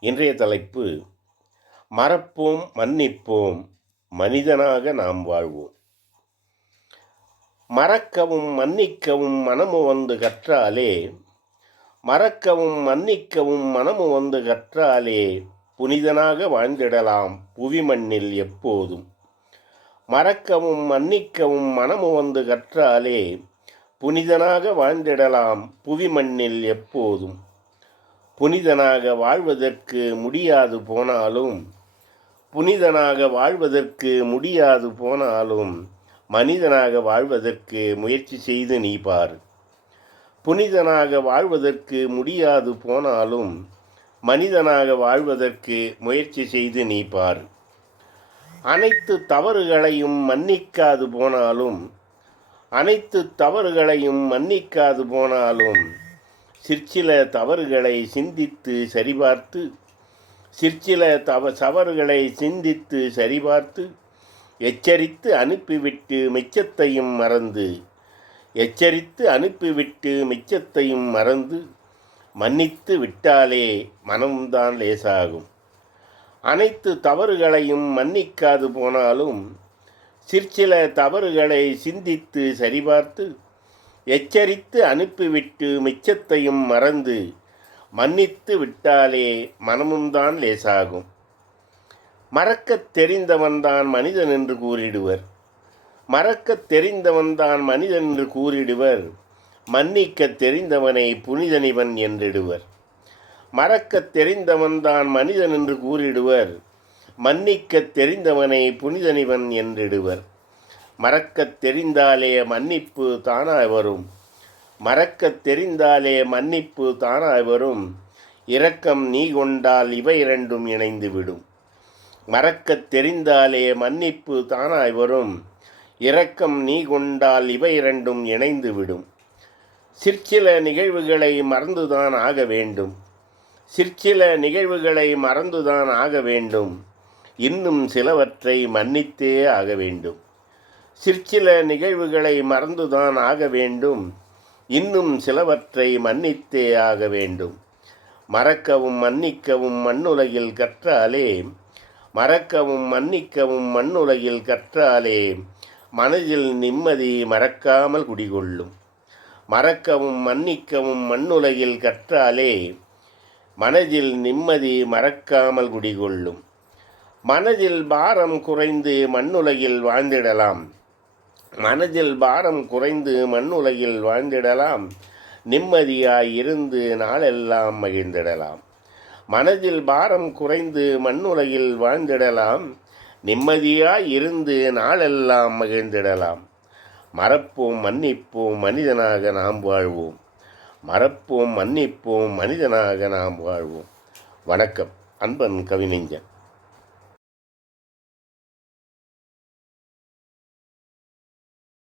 இன்றைய தலைப்பு மறப்போம் மன்னிப்போம் மனிதனாக நாம் வாழ்வோம். மறக்கவும் மன்னிக்கவும் மனமு வந்து கற்றாலே மறக்கவும் மன்னிக்கவும் மனமு வந்து கற்றாலே புனிதனாக வாழ்ந்திடலாம் புவி மண்ணில் எப்போதும். மறக்கவும் மன்னிக்கவும் மனமு வந்து கற்றாலே புனிதனாக வாழ்ந்திடலாம் புவி மண்ணில் எப்போதும். புனிதனாக வாழ்வதற்கு முடியாது போனாலும் புனிதனாக வாழ்வதற்கு முடியாது போனாலும் மனிதனாக வாழ்வதற்கு முயற்சி செய்து நீ பார். புனிதனாக வாழ்வதற்கு முடியாது போனாலும் மனிதனாக வாழ்வதற்கு முயற்சி செய்து நீ பார். அனைத்து தவறுகளையும் மன்னிக்காது போனாலும் அனைத்து தவறுகளையும் மன்னிக்காது போனாலும் சிற்சில தவறுகளை சிந்தித்து சரிபார்த்து சிற்சில தவ தவறுகளை சிந்தித்து சரிபார்த்து எச்சரித்து அனுப்பிவிட்டு மிச்சத்தையும் மறந்து எச்சரித்து அனுப்பிவிட்டு மிச்சத்தையும் மறந்து மன்னித்து விட்டாலே மனம்தான் லேசாகும். அனைத்து தவறுகளையும் மன்னிக்காது போனாலும் சிற்சில தவறுகளை சிந்தித்து சரிபார்த்து எச்சரித்து அனுப்பிவிட்டு மிச்சத்தையும் மறந்து மன்னித்து விட்டாலே மனமும்தான் லேசாகும். மறக்கத் தெரிந்தவன்தான் மனிதன் என்று கூறிடுவர். மறக்கத் தெரிந்தவன்தான் மனிதன் என்று கூறிடுவர். மன்னிக்கத் தெரிந்தவனை புனிதனிவன் என்றிடுவர். மறக்கத் தெரிந்தவன்தான் மனிதன் என்று கூறிடுவர். மன்னிக்கத் தெரிந்தவனை புனிதனிவன் என்றிடுவர். மறக்கத் தெரிந்தாலே மன்னிப்பு தானாய் வரும். மறக்கத் தெரிந்தாலே மன்னிப்பு தானாய் வரும். இரக்கம் நீ கொண்டால் இவை இரண்டும் இணைந்து விடும். மறக்கத் தெரிந்தாலே மன்னிப்பு தானாய் வரும். இரக்கம் நீ கொண்டால் இவை இரண்டும் இணைந்து விடும். சிற்சில நிகழ்வுகளை மறந்துதான் ஆக வேண்டும். சிற்சில நிகழ்வுகளை மறந்துதான் ஆக வேண்டும். இன்னும் சிலவற்றை மன்னித்தே ஆக வேண்டும். சிற்சில நிகழ்வுகளை மறந்துதான் ஆக வேண்டும். இன்னும் சிலவற்றை மன்னித்தே ஆக வேண்டும். மறக்கவும் மன்னிக்கவும் மண்ணுலகில் கற்றாலே மறக்கவும் மன்னிக்கவும் மண்ணுலகில் கற்றாலே மனதில் நிம்மதி மறக்காமல் குடிகொள்ளும். மறக்கவும் மன்னிக்கவும் மண்ணுலகில் கற்றாலே மனதில் நிம்மதி மறக்காமல் குடிகொள்ளும். மனதில் பாரம் குறைந்து மண்ணுலகில் வாழ்ந்திடலாம். மனதில் பாரம் குறைந்து மண்ணுலகில் வாழ்ந்திடலாம். நிம்மதியாய் இருந்து நாளெல்லாம் மகிழ்ந்திடலாம். மனதில் பாரம் குறைந்து மண்ணுலகில் வாழ்ந்திடலாம். நிம்மதியாய் இருந்து நாளெல்லாம் மகிழ்ந்திடலாம். மறப்போம் மன்னிப்போம் மனிதனாக நாம் வாழ்வோம். மறப்போம் மன்னிப்போம் மனிதனாக நாம் வாழ்வோம். வணக்கம். அன்பன் கவிஞன்